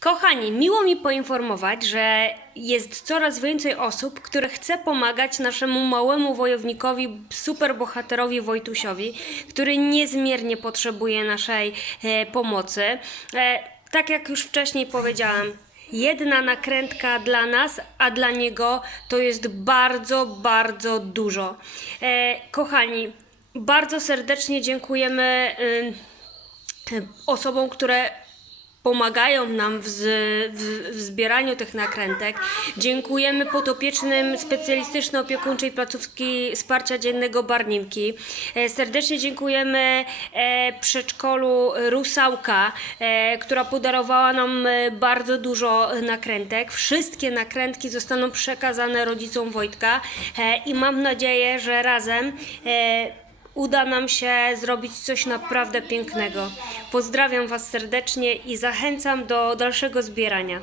Kochani, miło mi poinformować, że jest coraz więcej osób, które chce pomagać naszemu małemu wojownikowi, superbohaterowi Wojtusiowi, który niezmiernie potrzebuje naszej e, pomocy. E, tak jak już wcześniej powiedziałam, jedna nakrętka dla nas, a dla niego to jest bardzo, bardzo dużo. E, kochani, bardzo serdecznie dziękujemy. y, osobom, które pomagają nam w, z- w, w zbieraniu tych nakrętek. Dziękujemy podopiecznym specjalistyczno-opiekuńczej placówki wsparcia dziennego Barninki. E, Serdecznie dziękujemy e, przedszkolu Rusałka, e, która podarowała nam e, bardzo dużo nakrętek. Wszystkie nakrętki zostaną przekazane rodzicom Wojtka e, i mam nadzieję, że razem e, uda nam się zrobić coś naprawdę pięknego. Pozdrawiam Was serdecznie i zachęcam do dalszego zbierania.